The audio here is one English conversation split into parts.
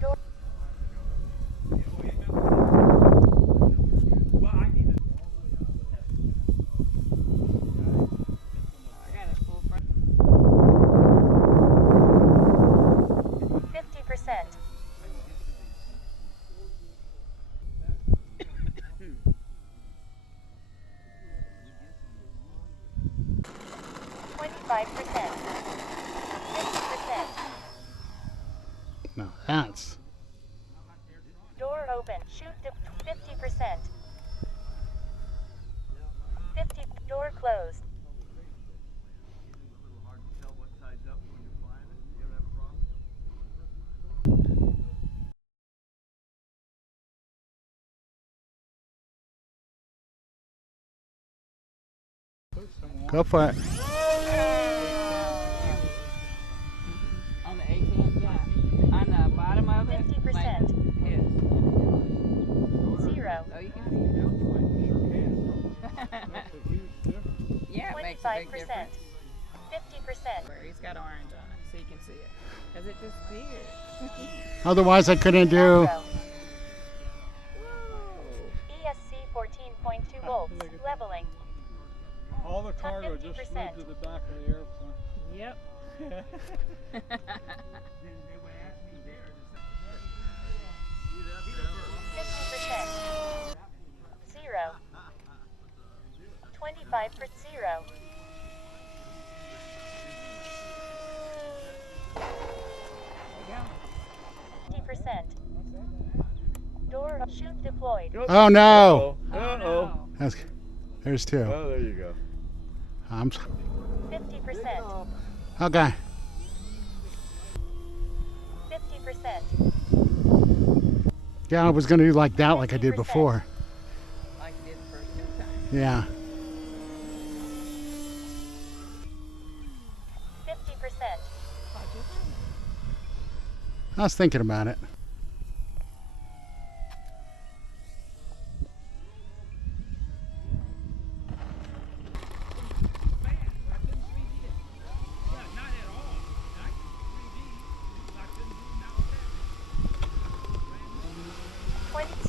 Door. No, that's. Door open. Chute to 50%. 50. Door closed. Go for it. On the 18th, yeah. On the bottom of it. 50%. Yes. 0. Oh, you can see it. Yeah, it makes a big 25%. difference. 50%. Where he's got orange on it, so you can see it. Because it disappeared. Otherwise, I couldn't do. Macro. ESC 14.2 volts. Leveling. All the cargo just slid to the back of the airplane. Yep. 50%. 0. 25 for 0. There 50%. Door chute deployed. Oh no! you go. Oh, That's, there's two. Oh, there you go. 50%. Okay. 50%. Yeah, I was gonna do like that, like I did before. like you did the first two times. Yeah. 50%. I was thinking about it.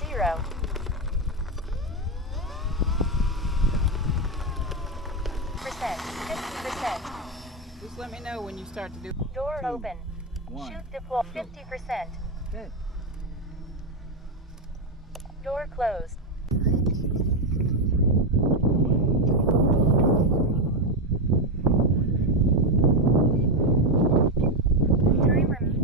Zero. Percent. 50%. Just let me know when you start to do. Door open. One. Chute deployed. 50%. Good. Door closed. Time Man.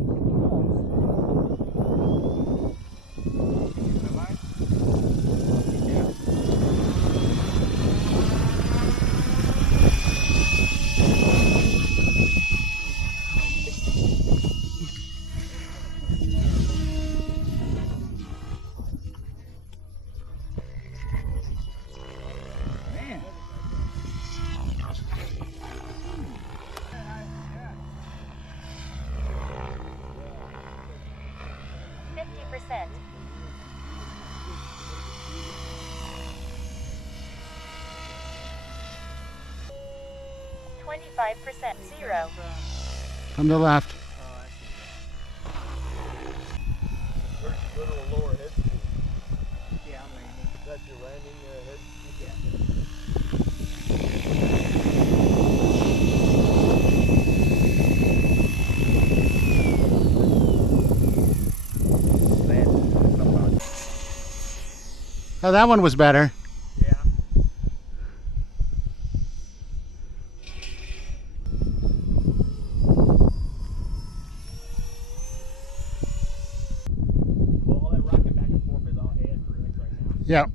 50%. 25%. 0. From the left. Where's the little lower head speed? Yeah, I'm landing. That's your landing head speed? Oh, that one was better. Yeah. Well, all that rocking back and forth is all AS3X right now. Yep.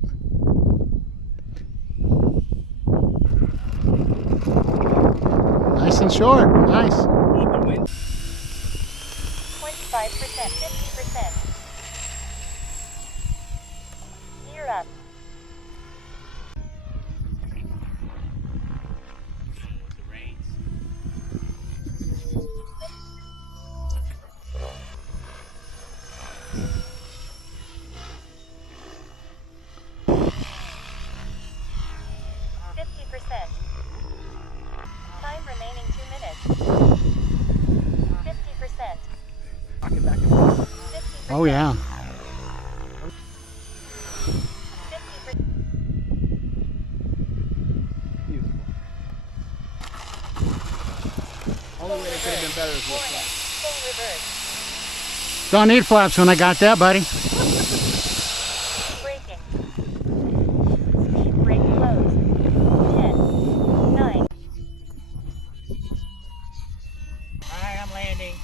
Nice and short. Nice. Well, the wind. 25%. 50%. Gear up. Time remaining 2 minutes. 50%. Oh yeah. 50%. Beautiful. Only way it could have been better is with Warning. that. Full reverse. Don't need flaps when I got that, buddy. Braking. Speed brake closed. 10, 9. Alright, I'm landing.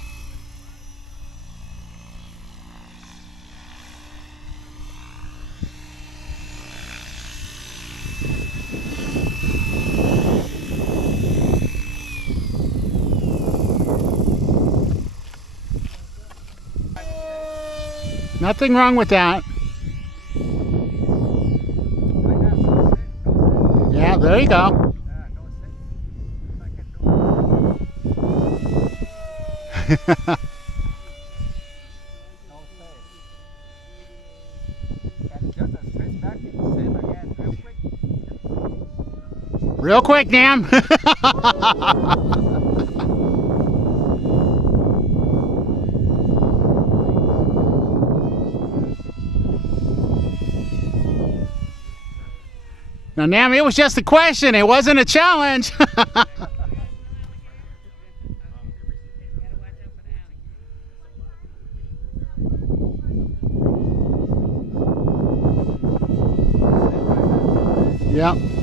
Nothing wrong with that. Yeah, there you go. Real quick, Dan. Now, Nam, it was just a question. It wasn't a challenge. Yep.